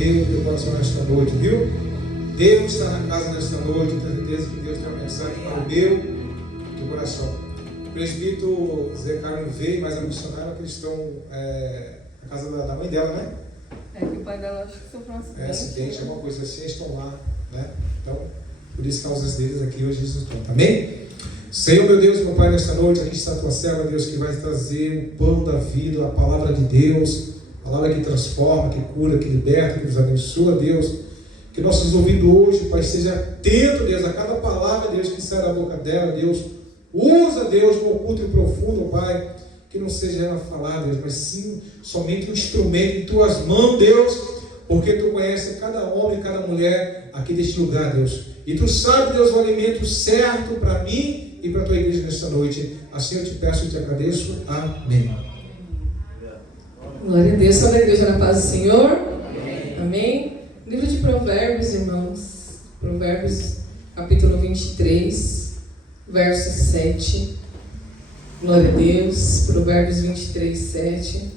moveu o teu coração nesta noite, viu? Deus está na casa nesta noite, tenho certeza que Deus tem uma mensagem para o meu teu coração. O presbítero Zé Carlos veio, mas a missionária que eles estão na casa da mãe dela, né? É que o pai dela acho que sofreu um acidente. Acidente, alguma coisa assim, eles estão lá, né? Então, por isso, causas deles aqui hoje eles estão, amém? Senhor, meu Deus, meu Pai, nesta noite, aqui está a tua serva, Deus, que vai trazer o pão da vida, a palavra de Deus, a palavra que transforma, que cura, que liberta, que nos abençoa, Deus. Que nossos ouvidos hoje, Pai, seja atento, Deus, a cada palavra, Deus, que sai da boca dela, Deus. Usa, Deus, no oculto e profundo, Pai, que não seja ela falar, Deus, mas sim somente um instrumento em tuas mãos, Deus, porque tu conheces cada homem e cada mulher aqui deste lugar, Deus. E tu sabes, Deus, o alimento certo para mim e para a tua igreja nesta noite. Assim eu te peço e te agradeço. Amém. Glória a Deus. Salve a igreja na paz do Senhor. Amém. Amém. Livro de Provérbios, irmãos. Provérbios, capítulo 23, verso 7. Glória a Deus. Provérbios 23, 7.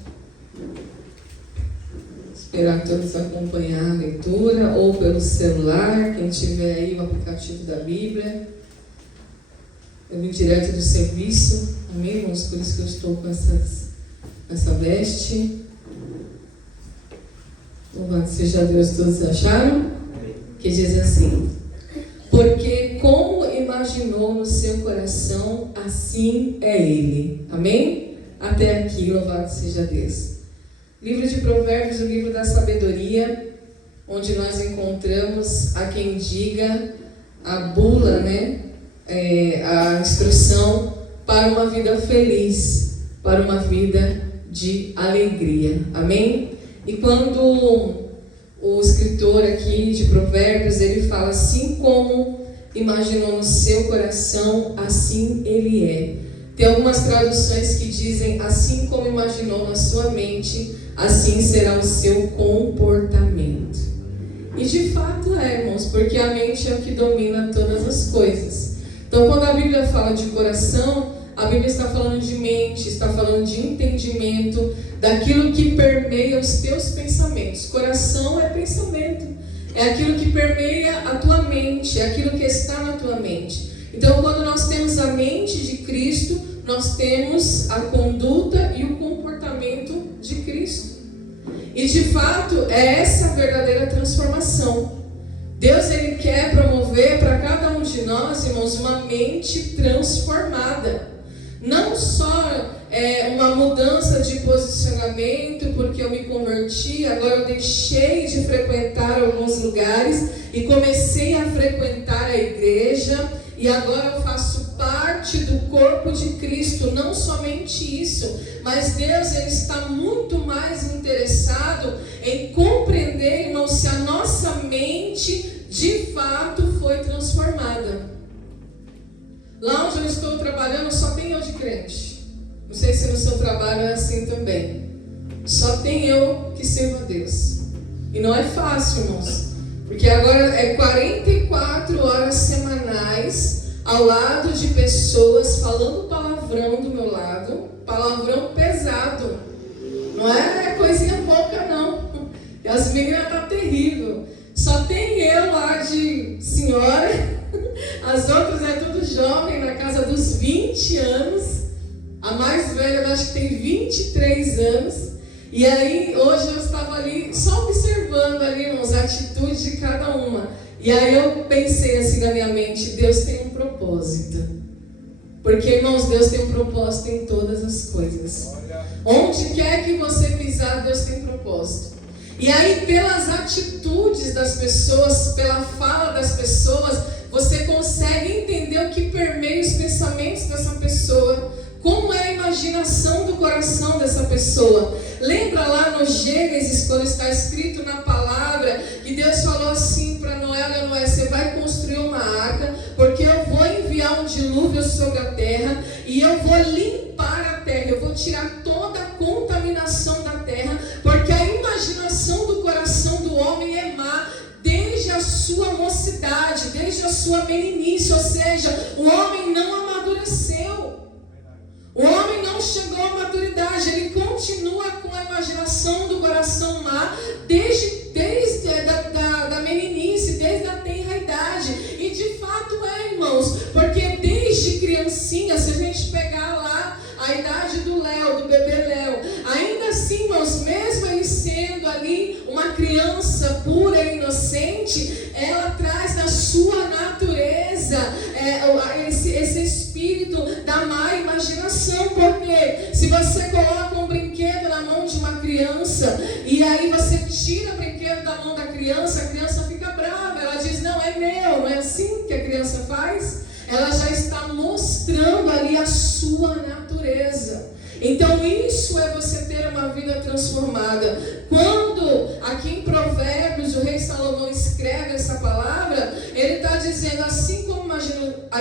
Esperar todos acompanhar a leitura, ou pelo celular, quem tiver aí o aplicativo da Bíblia. Eu vim direto do serviço, amém, irmãos? Por isso que eu estou com essa veste. Louvado seja Deus, todos acharam? Que diz assim: porque como imaginou no seu coração, assim é ele. Amém? Até aqui, louvado seja Deus. Livro de Provérbios, o livro da sabedoria, onde nós encontramos a quem diga a bula, né? A instrução para uma vida feliz, para uma vida de alegria. Amém? E quando o escritor aqui de Provérbios, ele fala assim como imaginou no seu coração, assim ele é. Tem algumas traduções que dizem assim como imaginou na sua mente, assim será o seu comportamento. E de fato é, irmãos, porque a mente é o que domina todas as coisas. Então, quando a Bíblia fala de coração, a Bíblia está falando de mente, está falando de entendimento, daquilo que permeia os teus pensamentos. Coração é pensamento, é aquilo que permeia a tua mente, é aquilo que está na tua mente. Então, quando nós temos a mente de Cristo, nós temos a conduta e o comportamento de Cristo. E de fato, é essa a verdadeira transformação. Deus, ele quer promover para cada um de nós, irmãos, uma mente transformada. Não só uma mudança de posicionamento, porque eu me converti, agora eu deixei de frequentar alguns lugares e comecei a frequentar a igreja, e agora eu faço parte do corpo de Cristo. Não somente isso, mas Deus, ele está muito mais interessado em compreender, irmão, se a nossa mente de fato foi transformada. Lá onde eu estou trabalhando só tem eu de crente. Não sei se no seu trabalho é assim também. Só tem eu que sirvo a Deus. E não é fácil, irmãos, porque agora é 44 horas semanais ao lado de pessoas falando palavrão do meu lado, palavrão pesado. Não é coisinha pouca, não. E as meninas tá terrível. Só tem eu lá de senhora, as outras é tudo jovem, na casa dos 20 anos. A mais velha eu acho que tem 23 anos. E aí hoje eu estava ali só observando ali, irmãos, a atitude de cada uma. E aí eu pensei assim na minha mente: Deus tem um propósito. Porque, irmãos, Deus tem um propósito em todas as coisas. Onde quer que você pisar, Deus tem propósito. E aí, pelas atitudes das pessoas, pela fala das pessoas, você consegue entender o que permeia os pensamentos dessa pessoa, como é a imaginação do coração dessa pessoa. Lembra lá no Gênesis, quando está escrito na palavra, que Deus falou assim para Noé: olha, Noé, você vai construir uma arca, porque eu vou enviar um dilúvio sobre a terra, e eu vou limpar a terra, eu vou tirar toda a contaminação da terra, porque a imaginação do coração do homem é má, desde a sua mocidade, desde a sua meninice, ou seja, o homem não amadureceu. O homem não chegou à maturidade, ele continua com a imaginação do coração má desde criancinha, se a gente pegar lá a idade do Léo, do bebê Léo, ainda assim, irmãos, mesmo ele sendo ali uma criança pura e inocente, ela traz na sua natureza esse espírito da má imaginação. Porque se você coloca um brinquedo na mão de uma criança e aí você tira o brinquedo da mão da criança, a criança fica brava, ela diz, não, é meu. Não é assim que a criança faz? Ela já está mostrando ali a sua natureza. Então isso é você ter uma vida transformada. Quando aqui em Provérbios o rei Salomão escreve essa palavra, ele está dizendo, assim como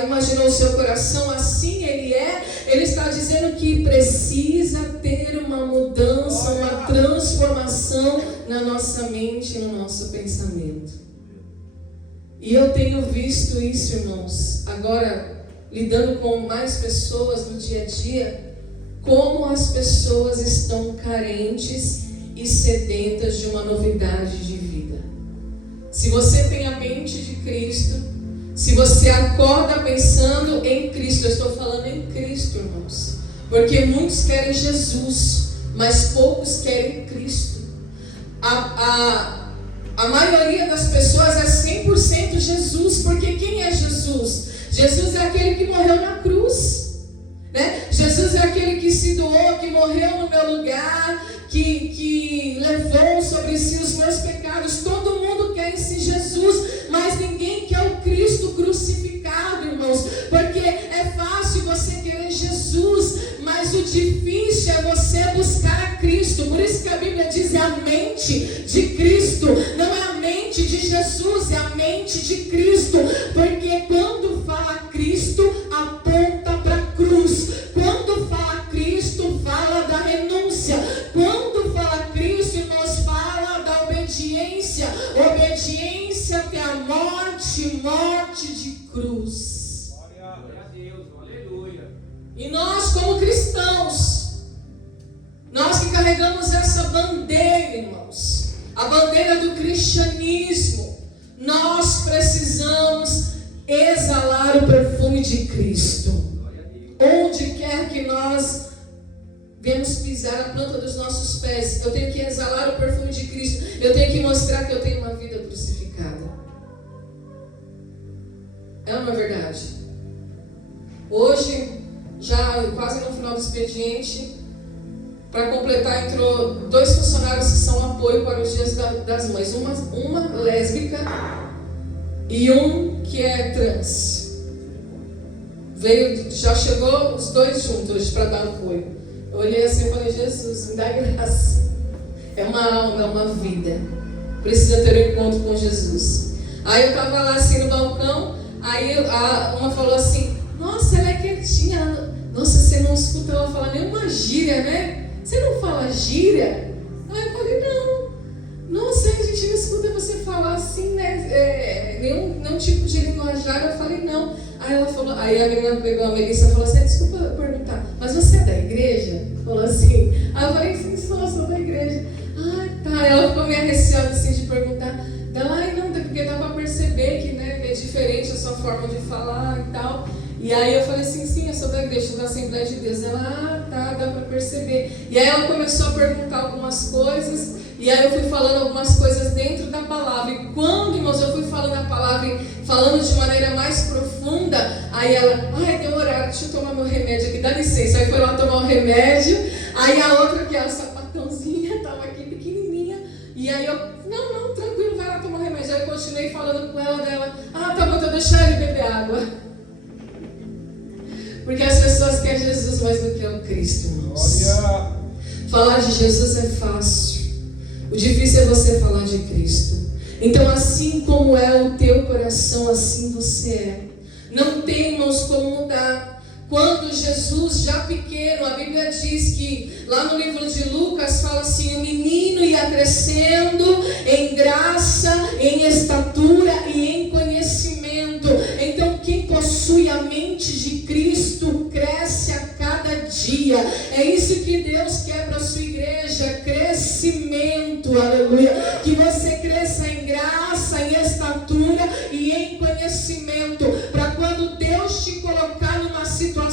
imaginou o seu coração, assim ele é. Ele está dizendo que precisa ter uma mudança, uma transformação na nossa mente e no nosso pensamento. E eu tenho visto isso, irmãos, agora lidando com mais pessoas no dia a dia, como as pessoas estão carentes e sedentas de uma novidade de vida. Se você tem a mente de Cristo, se você acorda pensando em Cristo, eu estou falando em Cristo, irmãos, porque muitos querem Jesus, mas poucos querem Cristo. A maioria das pessoas é 100% Jesus, porque quem é Jesus? Jesus é aquele que morreu na cruz, né? Jesus é aquele que se doou, que morreu no meu lugar, que levou sobre si os meus pecados. Todo mundo quer esse Jesus, mas ninguém quer o Cristo crucificado, irmãos, porque é fácil você querer Jesus, mas o difícil é você buscar a Cristo. Por isso que a Bíblia diz, é a mente de Cristo, não é a mente de Jesus, é a mente de Cristo, porque quando fala Cristo, aponta para a cruz. Quando fala Cristo, fala da renúncia. Quando fala Cristo, irmãos, fala da obediência. Obediência até a morte, morte de cruz. Glória a Deus, aleluia. E nós, como cristãos, nós que carregamos essa bandeira, irmãos, a bandeira do cristianismo, nós precisamos exalar o perfume de Cristo. Onde quer que nós vemos pisar a planta dos nossos pés, eu tenho que exalar o perfume de Cristo. Eu tenho que mostrar que eu tenho uma vida crucificada. É uma verdade. Hoje, já quase no final do expediente, para completar, entrou 2 funcionários que são apoio para os dias das mães. Uma lésbica e um que é trans. Já chegou os 2 juntos hoje para dar apoio. Eu olhei assim e falei, Jesus, me dá graça. É uma alma, é uma vida. Precisa ter um encontro com Jesus. Aí eu estava lá assim no balcão, aí uma falou assim, nossa, ela é quietinha. Nossa, você não escuta ela falar nenhuma gíria, né? Você não fala gíria? Aí eu falei, não. Nossa, a gente não escuta você falar assim, né? Nenhum tipo de linguajar. Eu falei, não. Aí ela falou, aí a menina pegou a Melissa e falou assim, desculpa perguntar, mas você é da igreja? Falou assim. Aí eu falei, sim, sou da igreja. Ah, tá. Ela ficou meio receosa assim de perguntar. Ela, ai não, porque dá pra perceber que, né, é diferente a sua forma de falar e tal. E aí eu falei assim, sim, eu sou da igreja, da Assembleia de Deus. Ela, ah, tá, dá pra perceber. E aí ela começou a perguntar algumas coisas, e aí eu fui falando algumas coisas dentro da palavra. E quando, irmãos, eu fui falando a palavra e falando de maneira mais profunda, aí ela, ai, deu horário, deixa eu tomar meu remédio aqui, dá licença. Aí foi lá tomar o remédio, aí a outra, que era sapatãozinha, tava aqui pequenininha, e aí eu, não, tranquilo, vai lá tomar o remédio. Aí eu continuei falando com ela, dela, ah, tá bom, então deixa ele beber água. Porque as pessoas querem Jesus mais do que o Cristo, irmãos. Olha. Falar de Jesus é fácil. O difícil é você falar de Cristo. Então, assim como é o teu coração, assim você é. Não tem, irmãos, como mudar. Quando Jesus, já pequeno, a Bíblia diz que, lá no livro de Lucas, fala assim, o menino ia crescendo em graça, em estatura e em conhecimento. Então, quem possui a mente de Cristo cresce a cada dia. É isso que Deus quer para a sua igreja, crescimento, aleluia. Que você cresça em graça, em estatura e em conhecimento, para quando Deus te colocar numa situação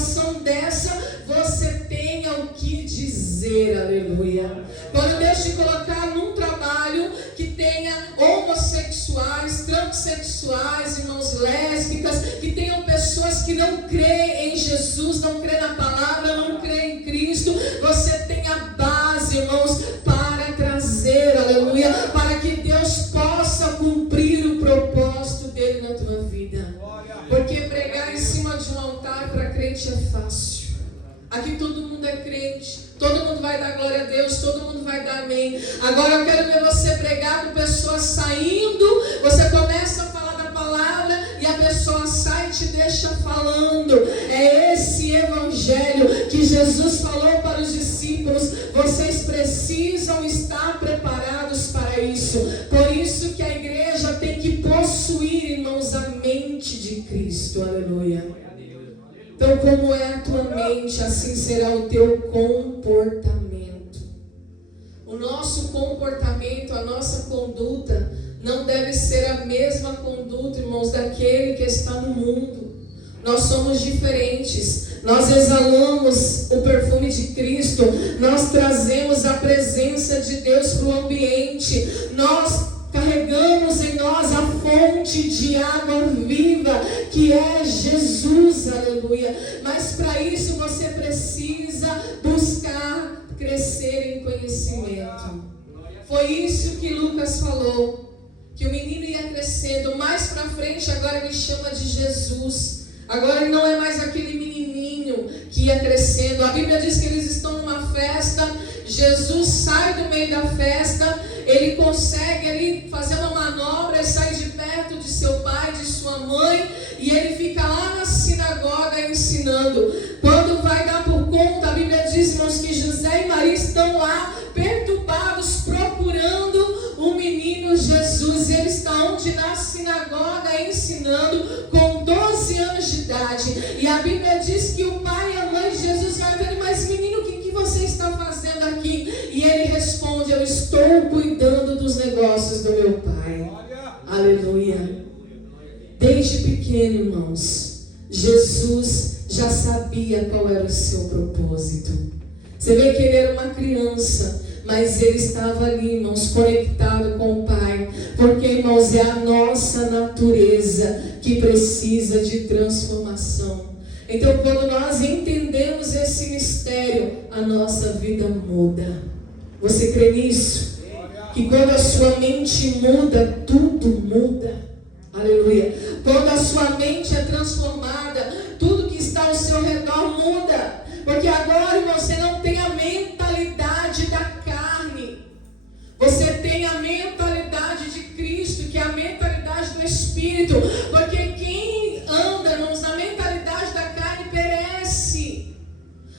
prazer, aleluia. Quando Deus te colocar num trabalho que tenha homossexuais, transexuais, irmãos, lésbicas, que tenham pessoas que não creem em Jesus, não creem na palavra, não creem em Cristo, você tem a base, irmãos, para trazer, aleluia, para que Deus possa cumprir o propósito dele na tua vida. Porque pregar em cima de um altar para crente é fácil. Aqui todo mundo é crente, todo mundo vai dar glória a Deus, todo mundo vai dar amém. Agora eu quero ver você pregar com pessoas saindo, você começa a falar da palavra e a pessoa sai e te deixa falando. É esse evangelho que Jesus falou para os discípulos. Vocês precisam estar preparados para isso. Por isso que a igreja tem que possuir, irmãos, a mente de Cristo. Aleluia. Então, como é a tua mente, assim será o teu comportamento. O nosso comportamento, a nossa conduta, não deve ser a mesma conduta, irmãos, daquele que está no mundo. Nós somos diferentes. Nós exalamos o perfume de Cristo. Nós trazemos a presença de Deus para o ambiente. Nós carregamos em nós a fonte de água viva, que é Jesus, aleluia. Mas para isso você precisa buscar crescer em conhecimento. Foi isso que Lucas falou, que o menino ia crescendo. Mais para frente agora ele chama de Jesus. Agora ele não é mais aquele menininho que ia crescendo. A Bíblia diz que eles estão numa festa. Jesus sai do meio da festa, ele consegue ali fazer uma manobra, sai de perto de seu pai, de sua mãe, e ele fica lá na sinagoga ensinando. Quando vai dar por conta, a Bíblia diz, irmãos, que José e Maria estão lá perturbados, procurando o menino Jesus. Ele está onde? Na sinagoga ensinando, com 12 anos de idade. E a Bíblia diz que o pai e a mãe de Jesus vai ver, mas menino, o que você está fazendo aqui? E ele responde, eu estou cuidando dos negócios do meu pai. Aleluia. Desde pequeno, irmãos, Jesus já sabia qual era o seu propósito. Você vê que ele era uma criança, mas ele estava ali, irmãos, conectado com o Pai. Porque, irmãos, é a nossa natureza que precisa de transformação. Então, quando nós entendemos esse mistério, a nossa vida muda. Você crê nisso? Que quando a sua mente muda, tudo muda. Aleluia. Quando a sua mente é transformada, tudo que está ao seu redor muda. Porque agora você não tem a mentalidade da carne. Você tem a mentalidade de Cristo, que é a mentalidade do Espírito. Porque quem anda, irmãos, na mentalidade da carne perece.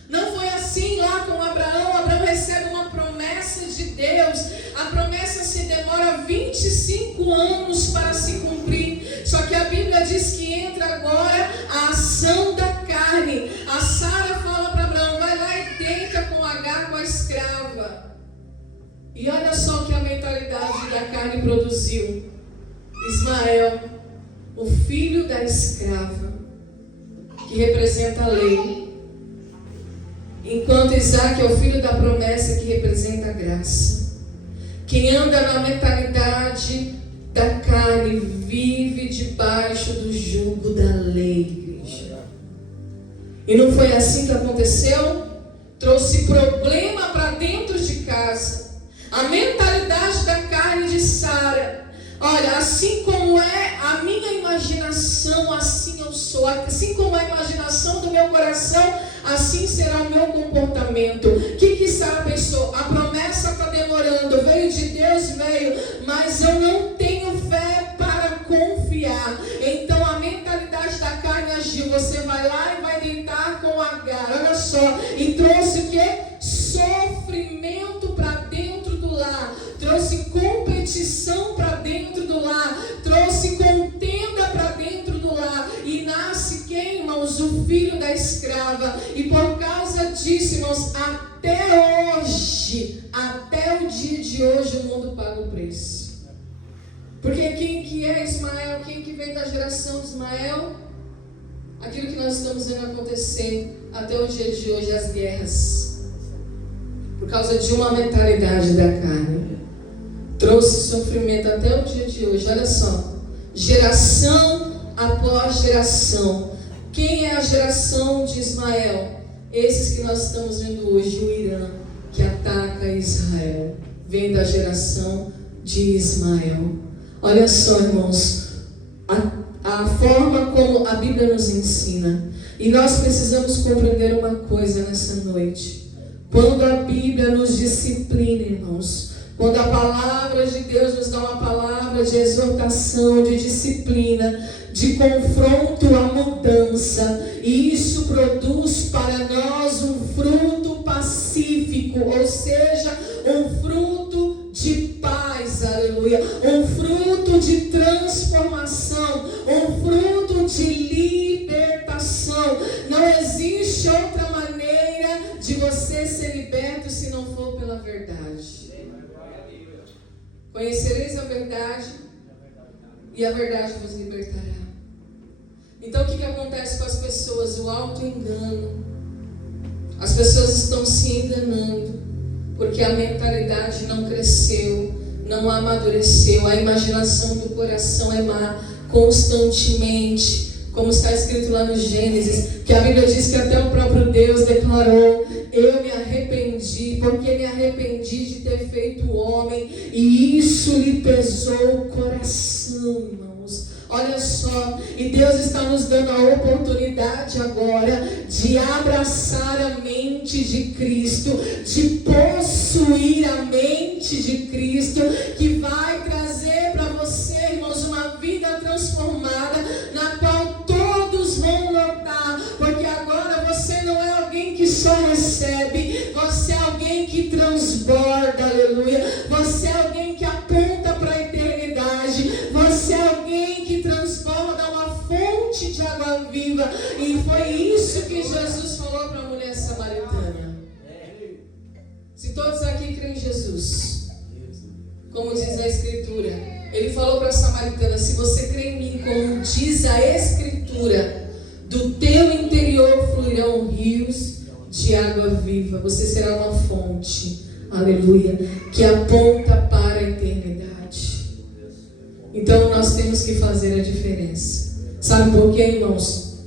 Não foi assim lá com Abraão. Abraão recebe uma promessa de Deus. A promessa se demora 25 anos para se cumprir. Só que a Bíblia diz que entra agora a ação da carne. A Sara fala para Abraão, vai lá e deita com Agar, com a escrava. E olha só o que a mentalidade da carne produziu. Ismael, o filho da escrava, que representa a lei. Enquanto Isaac é o filho da promessa, que representa a graça. Quem anda na mentalidade da carne vive debaixo do jugo da lei, igreja. E não foi assim que aconteceu? Trouxe problema para dentro de casa. A mentalidade da carne de Sara. Olha, assim como é a minha imaginação, assim eu sou. Assim como a imaginação do meu coração, assim será o meu comportamento. O que Sara pensou? A promessa está demorando. Veio de Deus, veio. Mas eu não tenho fé para confiar. Então a mentalidade da carne agiu. Você vai lá e vai deitar com Agar. Olha só. E trouxe o quê? Sofrimento para dentro do lar. Trouxe competição para dentro do lar. Trouxe contenda para dentro do lar. E nasce quem, irmãos? O filho da escrava. E por causa disso, irmãos, até hoje, até o dia de hoje, o mundo paga o preço. Porque quem que é Ismael? Quem que vem da geração de Ismael? Aquilo que nós estamos vendo acontecer até o dia de hoje, as guerras. por causa de uma mentalidade da carne. Trouxe sofrimento até o dia de hoje. Olha só, geração após geração. Quem é a geração de Ismael? Esses que nós estamos vendo hoje, o Irã, que ataca Israel, vem da geração de Ismael. Olha só, irmãos, a forma como a Bíblia nos ensina. E nós precisamos compreender uma coisa nessa noite. Quando a Bíblia nos disciplina, irmãos, quando a palavra de Deus nos dá uma palavra de exortação, de disciplina, de confronto à mudança, e isso produz para nós um fruto pacífico, ou seja, um fruto de paz, aleluia, um fruto de transformação, um fruto de libertação. Não existe outra maneira de você ser liberto se não for pela verdade. Conhecereis a verdade e a verdade vos libertará. Então o que acontece com as pessoas? O auto-engano. As pessoas estão se enganando porque a mentalidade não cresceu, não amadureceu, a imaginação do coração é má constantemente, como está escrito lá no Gênesis, que a Bíblia diz que até o próprio Deus declarou: eu me arrependi, porque me arrependi de ter feito o homem, e isso lhe pesou o coração, irmãos. Olha só, e Deus está nos dando a oportunidade agora de abraçar a mente de Cristo, de possuir a mente de Cristo, que vai trazer para você, irmãos, uma vida transformada, na qual todos vão notar, porque agora você não é alguém que só recebe, você é alguém que transborda, aleluia, você é alguém que aponta para a eternidade, você é alguém que transborda uma fonte de água viva. E foi isso que Jesus falou para a mulher samaritana. Se todos aqui creem em Jesus, como diz a Escritura, ele falou para a samaritana: se você crê em mim, como diz a Escritura, do teu interior fluirão rios de água viva. Você será uma fonte, aleluia, que aponta para a eternidade. Então nós temos que fazer a diferença. Sabe por quê, irmãos?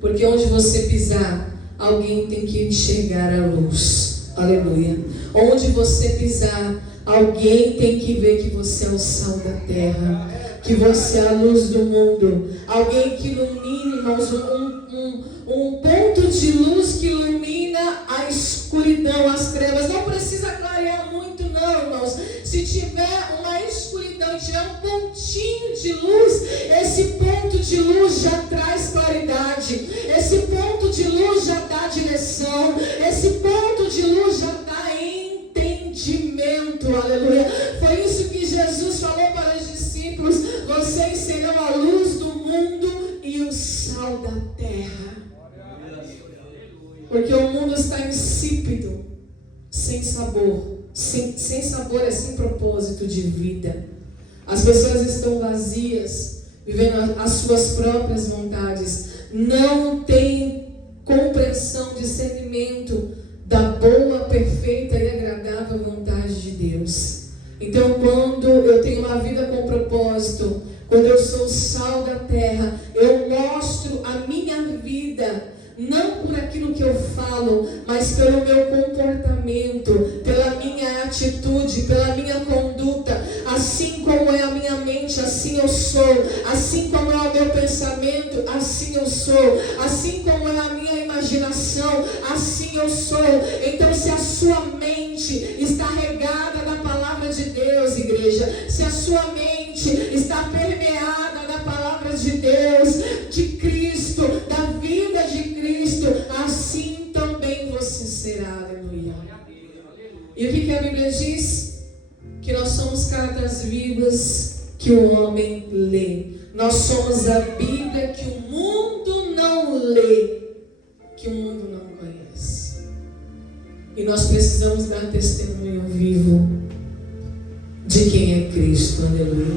Porque onde você pisar, alguém tem que enxergar a luz, aleluia. Onde você pisar, alguém tem que ver que você é o sal da terra, que você é a luz do mundo. Alguém que ilumine, irmãos, um ponto de luz que ilumina a escuridão, as trevas. Não precisa clarear muito não, irmãos. Se tiver uma escuridão e tiver um pontinho de luz, esse ponto de luz já traz claridade. Esse ponto de luz já dá direção. Esse ponto de luz já dá entendimento, aleluia. Foi isso que Jesus falou para os discípulos: vocês serão a luz do mundo e o sal da terra. Porque o mundo está insípido, sem sabor. Sem sabor é sem propósito de vida. As pessoas estão vazias, vivendo as suas próprias vontades. Não têm compreensão, discernimento da boa, perfeita e agradável vontade de Deus. Então, quando eu tenho uma vida com propósito, quando eu sou o sal da terra, eu mostro a minha vida, não por aquilo que eu falo, mas pelo meu comportamento, pela minha atitude, pela minha conduta. Assim como é a minha mente, assim eu sou. Assim como é o meu pensamento, assim eu sou. Assim como é a minha imaginação, assim eu sou. Então, se a sua mente está regada da palavra de Deus, igreja, se a sua mente está permeada da palavra de Deus, de Cristo, da vida de Cristo, assim também você será, aleluia. E o que a Bíblia diz? Que nós somos cartas vivas que o homem lê. Nós somos a Bíblia que o mundo não lê, que o mundo não conhece. E nós precisamos dar testemunho vivo de quem é Cristo, aleluia.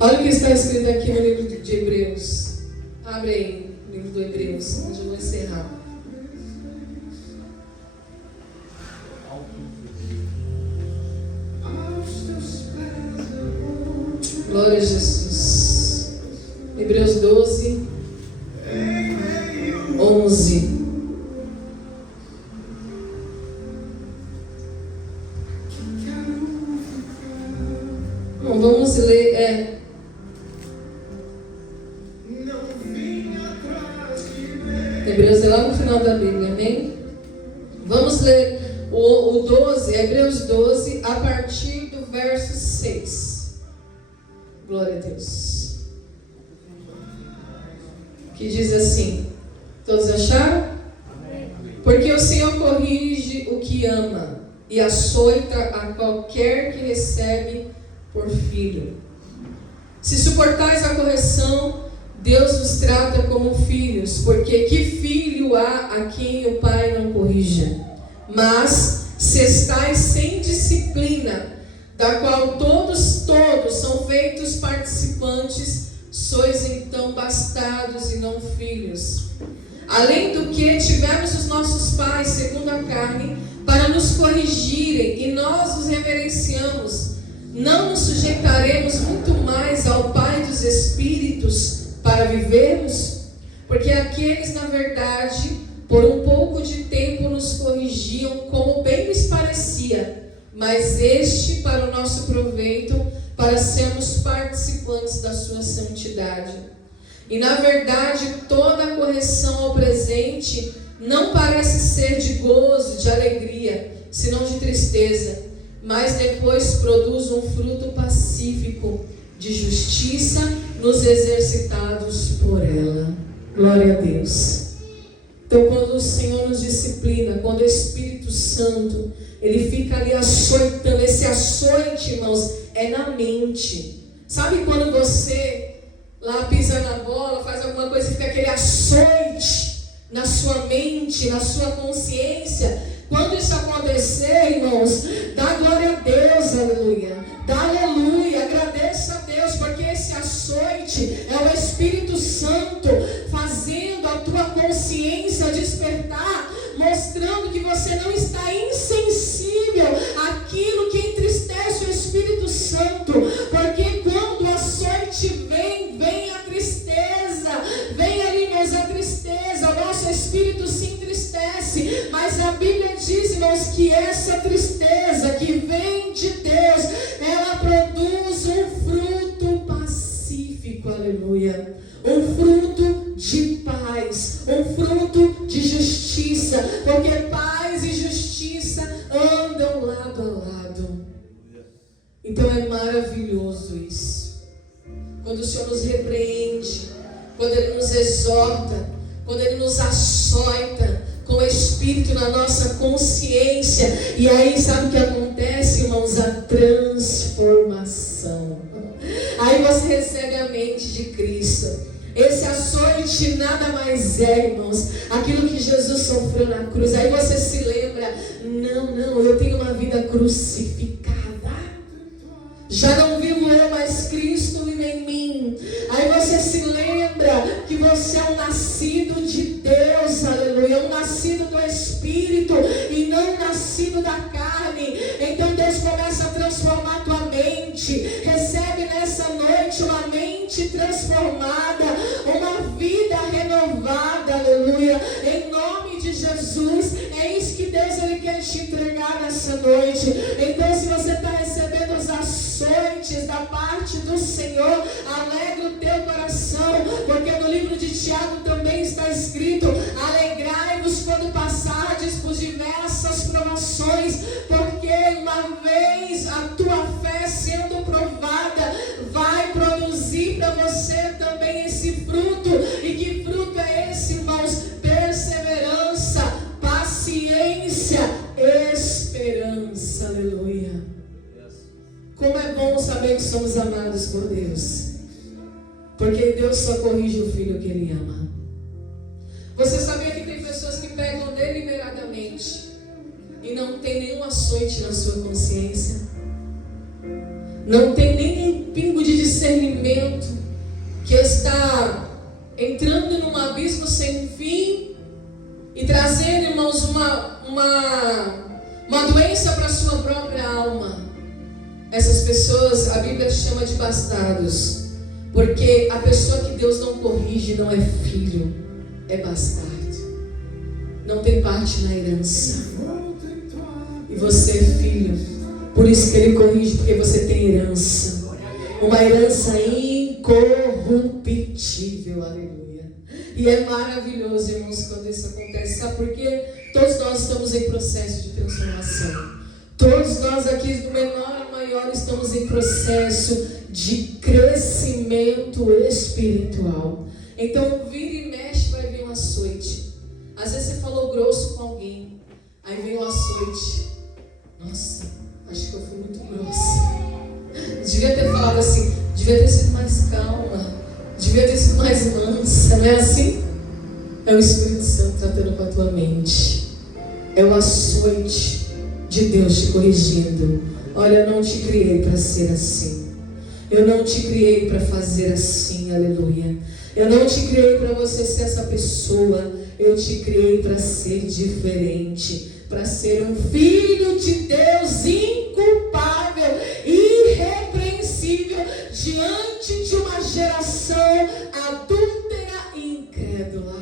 Olha o que está escrito aqui no livro de Hebreus. Abre aí o livro do Hebreus, onde eu vou encerrar. Glória a Jesus. Hebreus 12, 11. Bom, vamos ler. Hebreus é lá no final da Bíblia, amém? Vamos ler o 12, Hebreus 12, a partir do verso 6. Glória a Deus. Que diz assim: todos acharam? Porque o Senhor corrige o que ama e açoita a qualquer que recebe por filho. Se suportais a correção, Deus nos trata como filhos, porque que filho há a quem o Pai não corrija? Mas se estais sem disciplina, da qual todos são feitos participantes, sois então bastados e não filhos. Além do que tivemos os nossos pais, segundo a carne, para nos corrigirem, e nós os reverenciamos, não nos sujeitaremos muito mais ao Pai dos Espíritos para vivermos? Porque aqueles, na verdade, por um pouco de tempo nos corrigiam como bem lhes parecia, mas este para o nosso proveito, para sermos participantes da sua santidade. E na verdade, toda a correção ao presente não parece ser de gozo, de alegria, senão de tristeza, mas depois produz um fruto pacífico, de justiça nos exercitados por ela. Glória a Deus. Então, quando o Senhor nos disciplina, quando o Espírito Santo, Ele fica ali açoitando, esse açoite, irmãos, é na mente. Sabe quando você lá pisa na bola, faz alguma coisa e fica aquele açoite na sua mente, na sua consciência? Quando isso acontecer, irmãos, dá glória a Deus, aleluia. Dá aleluia, agradeça a Deus, porque esse açoite é o Espírito Santo fazendo a tua consciência despertar, mostrando que você não está insensível àquilo que entristece o Espírito Santo, porque quando o açoite vem a tristeza, vem ali, irmãos, a tristeza, o nosso espírito se entristece, mas a Bíblia diz, irmãos, que essa tristeza que vem de Deus, ela produz um fruto pacífico, aleluia, um fruto de paz, um fruto de justiça, porque paz e justiça andam lado a lado. Então é maravilhoso isso, quando o Senhor nos repreende, quando Ele nos exorta, quando Ele nos açoita com o Espírito na nossa consciência. E aí sabe o que acontece, irmãos? A transformação. Aí você recebe a mente de Cristo. Esse açoite nada mais é, irmãos, aquilo que Jesus sofreu na cruz. Aí você se lembra: não, eu tenho uma vida crucificada. Já não vivo eu, mas Cristo vive em mim. Aí você se lembra que você é um nascido de Deus, aleluia, um nascido do Espírito e não nascido da carne. Então Deus começa a transformar a tua mente. Recebe nessa noite uma mente transformada, uma vida renovada, aleluia, em nome de Jesus. É isso que Deus Ele quer te entregar nessa noite. Então, se você está recebendo os açoites da parte do Senhor, alegra o teu coração, porque no livro de Tiago também está escrito: alegrai-vos quando passardes por diversas provações, porque uma vez a tua fé sendo provada, vai produzir para você também esse fruto. E que fruto é esse, irmãos? Perseverança, paciência, esperança, aleluia. Como é bom saber que somos amados por Deus, porque Deus só corrige o filho que Ele ama. Você sabia que tem pessoas que pegam deliberadamente e não tem nenhum açoite na sua consciência, não tem nenhum pingo de discernimento, que está entrando num abismo sem fim e trazendo, irmãos, uma doença para a sua própria alma. Essas pessoas a Bíblia chama de bastardos, porque a pessoa que Deus não corrige não é filho, é bastardo. Não tem parte na herança. E você é filho. Por isso que Ele corrige, porque você tem herança. Uma herança incorruptível. Aleluia. E é maravilhoso, irmãos, quando isso acontece. Sabe por quê? Todos nós estamos em processo de transformação. Todos nós aqui, do menor ao maior, estamos em processo de crescimento espiritual. Então, vira e mexe, vai vir um açoite. Às vezes você falou grosso com alguém, aí vem um açoite. Nossa, acho que eu fui muito grossa. Devia ter falado assim, devia ter sido mais calma, devia ter sido mais mansa, não é assim? É o Espírito Santo tratando com a tua mente. É o açoite de Deus te corrigindo. Olha, eu não te criei para ser assim. Eu não te criei para fazer assim, aleluia. Eu não te criei para você ser essa pessoa. Eu te criei para ser diferente, para ser um filho de Deus inculpável, irrepreensível, diante de uma geração adúltera e incrédula.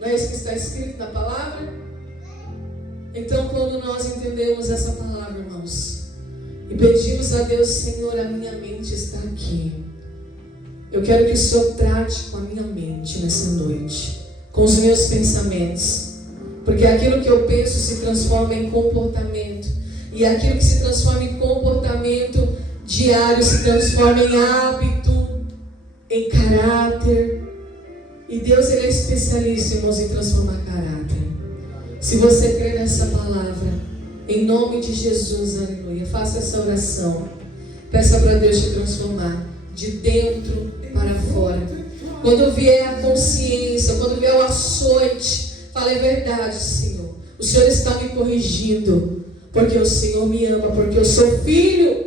Não é isso que está escrito na palavra? Então, quando nós entendemos essa palavra, irmãos, e pedimos a Deus, Senhor, a minha mente está aqui. Eu quero que o Senhor trate com a minha mente nessa noite, com os meus pensamentos, porque aquilo que eu penso se transforma em comportamento, e aquilo que se transforma em comportamento diário se transforma em hábito, em caráter. E Deus, Ele é especialista, irmãos, em transformar caráter. Se você crê nessa palavra, em nome de Jesus, aleluia, faça essa oração, peça para Deus te transformar de dentro para fora. Quando vier a consciência, quando vier o açoite, fala, é verdade, Senhor, o Senhor está me corrigindo, porque o Senhor me ama, porque eu sou filho.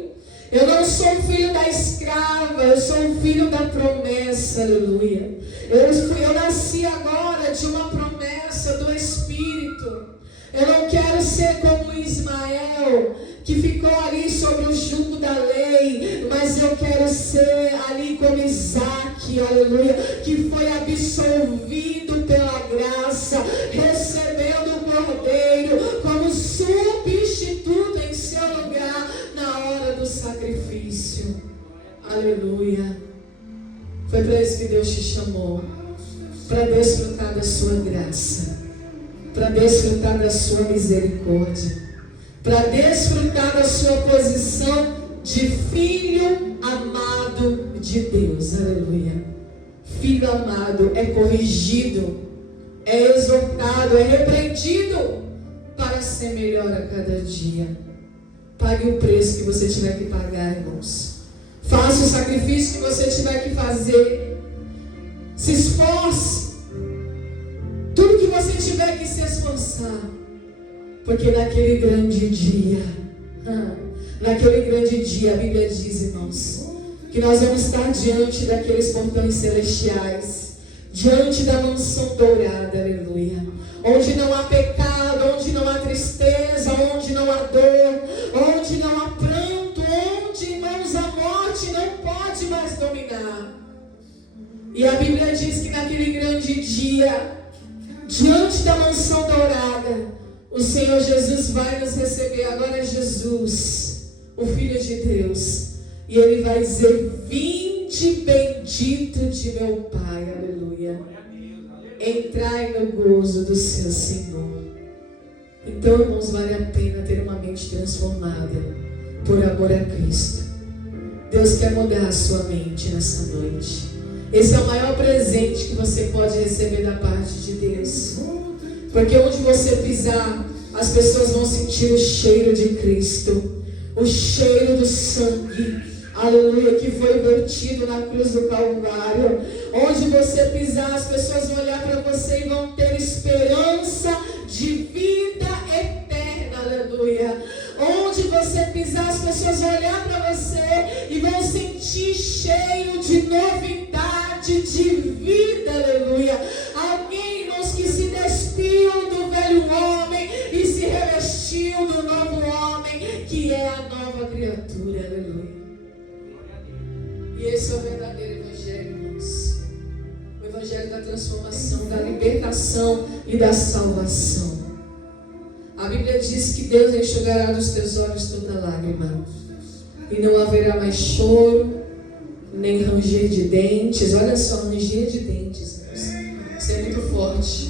Eu não sou um filho da escrava, eu sou um filho da promessa, aleluia. Eu nasci agora de uma promessa do Espírito. Eu não quero ser como Ismael, que ficou ali sobre o jugo da lei, mas eu quero ser ali como Isaac, aleluia, que foi absolvido pela graça, recebendo o Cordeiro como substituto em seu lugar na hora do sacrifício. Aleluia. Foi para isso que Deus te chamou, para desfrutar da sua graça, para desfrutar da sua misericórdia, para desfrutar da sua posição de filho amado de Deus. Aleluia. Filho amado é corrigido, é exortado, é repreendido para ser melhor a cada dia. Pague o preço que você tiver que pagar, irmãos. Faça o sacrifício que você tiver que fazer. Se esforce. Tudo que você tiver que se esforçar. Porque naquele grande dia, a Bíblia diz, irmãos, que nós vamos estar diante daqueles portões celestiais, diante da mansão dourada, aleluia, onde não há pecado, onde não há tristeza, onde não há dor, onde não há pranto, onde, irmãos, a morte não pode mais dominar. E a Bíblia diz que naquele grande dia, diante da mansão dourada, o Senhor Jesus vai nos receber. Agora é Jesus, o Filho de Deus, e Ele vai dizer: vinde bendito de meu Pai, aleluia, entrai no gozo do seu Senhor. Então, irmãos, vale a pena ter uma mente transformada por amor a Cristo. Deus quer mudar a sua mente nessa noite. Esse é o maior presente que você pode receber da parte de Deus, porque onde você pisar, as pessoas vão sentir o cheiro de Cristo, o cheiro do sangue, aleluia, que foi vertido na cruz do Calvário. Onde você pisar, as pessoas vão olhar para você e vão ter esperança de vida eterna, aleluia. Onde você pisar, as pessoas vão olhar para você e vão sentir cheio de novidade, de vida, aleluia. Alguém, irmãos, que se despiu do velho homem e se revestiu do novo homem, que é a nova criatura. Esse é o verdadeiro evangelho, irmãos. O evangelho da transformação, da libertação e da salvação. A Bíblia diz que Deus enxugará dos teus olhos toda lágrima. E não haverá mais choro, nem ranger de dentes. Olha só, ranger de dentes, irmãos. Isso é muito forte.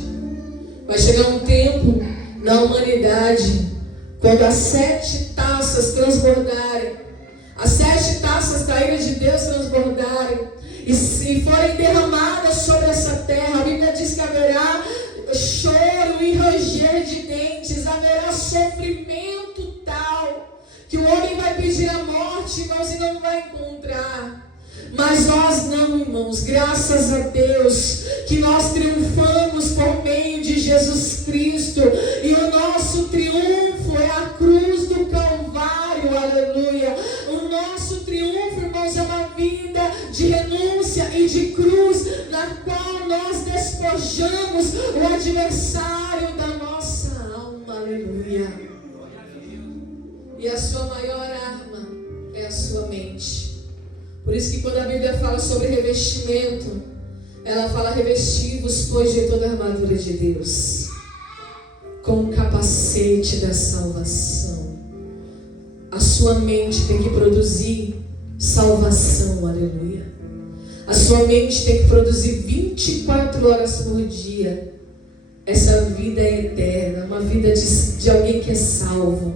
Vai chegar um tempo na humanidade, quando as 7 taças transbordarem, as 7 taças da ira de Deus transbordarem e forem derramadas sobre essa terra, a Bíblia diz que haverá choro e ranger de dentes, haverá sofrimento tal, que o homem vai pedir a morte, irmãos, e não vai encontrar. Mas nós não, irmãos, graças a Deus, que nós triunfamos por meio de Jesus Cristo, e o nosso triunfo é a cruz do Calvário, aleluia. O nosso triunfo, irmãos, é uma vida de renúncia e de cruz, na qual nós despojamos o adversário da nossa alma, aleluia. E a sua maior arma é a sua mente. Por isso que quando a Bíblia fala sobre revestimento, ela fala: revesti-vos, pois, de toda a armadura de Deus, com o capacete da salvação. A sua mente tem que produzir salvação, aleluia. A sua mente tem que produzir 24 horas por dia essa vida eterna, uma vida de alguém que é salvo,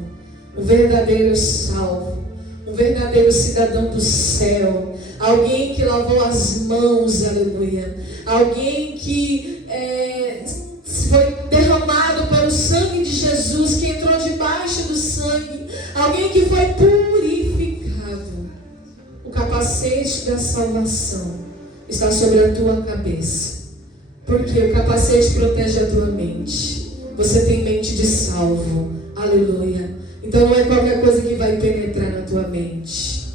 um verdadeiro salvo, um verdadeiro cidadão do céu, alguém que lavou as mãos, aleluia, alguém que foi derramado pelo sangue de Jesus, que entrou debaixo do sangue, alguém que foi purificado. O capacete da salvação está sobre a tua cabeça, porque o capacete protege a tua mente. Você tem mente de salvo, aleluia. Então não é qualquer coisa que vai penetrar na tua mente,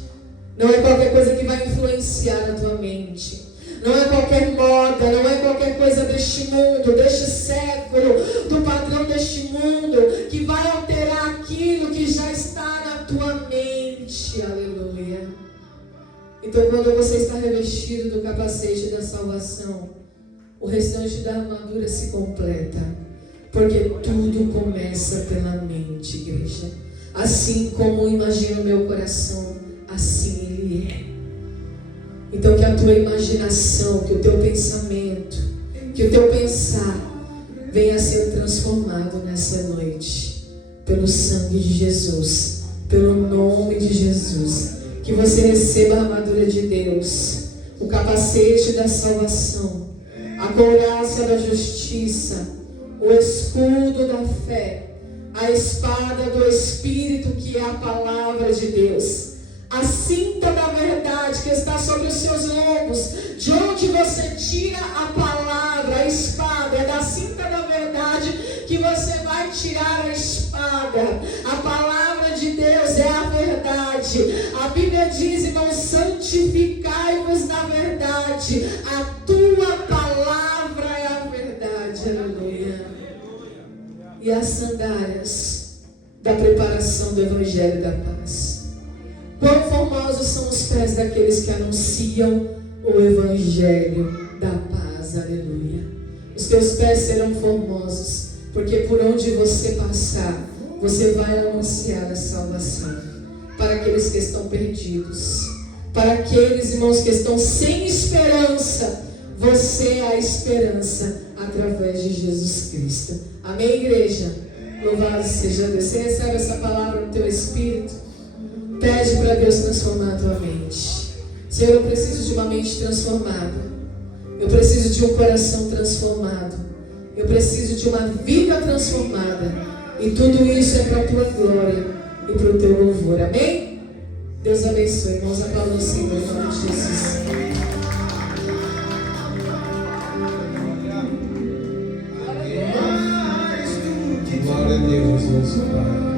não é qualquer coisa que vai influenciar na tua mente, não é qualquer moda, não é qualquer coisa deste mundo, deste século, do padrão deste mundo, que vai alterar aquilo que já está na tua mente, aleluia. Então quando você está revestido do capacete da salvação, o restante da armadura se completa, porque tudo começa pela mente, igreja. Assim como imagino o meu coração, assim ele é. Então que a tua imaginação, que o teu pensamento, que o teu pensar venha a ser transformado nessa noite, pelo sangue de Jesus, pelo nome de Jesus. Que você receba a armadura de Deus, o capacete da salvação, a couraça da justiça, o escudo da fé, a espada do Espírito, que é a palavra de Deus, a cinta da verdade que está sobre os seus lombos, de onde você tira a palavra, a espada, é da cinta da verdade que você vai tirar a espada. A palavra de Deus é a verdade. A Bíblia diz, irmãos, santificai-vos na verdade, a tua palavra é a verdade, aleluia. E as sandálias da preparação do Evangelho da Paz. Quão formosos são os pés daqueles que anunciam o Evangelho da Paz, aleluia. Os teus pés serão formosos, porque por onde você passar, você vai anunciar a salvação para aqueles que estão perdidos, para aqueles irmãos que estão sem esperança. Você é a esperança através de Jesus Cristo. Amém, igreja? Louvado seja Deus. Você recebe essa palavra no teu espírito? Pede para Deus transformar a tua mente. Senhor, eu preciso de uma mente transformada. Eu preciso de um coração transformado. Eu preciso de uma vida transformada. E tudo isso é para a tua glória e para o teu louvor. Amém? Deus abençoe. Irmãos, aplaudim o Senhor em nome de Jesus. Glória a Deus, nosso Pai.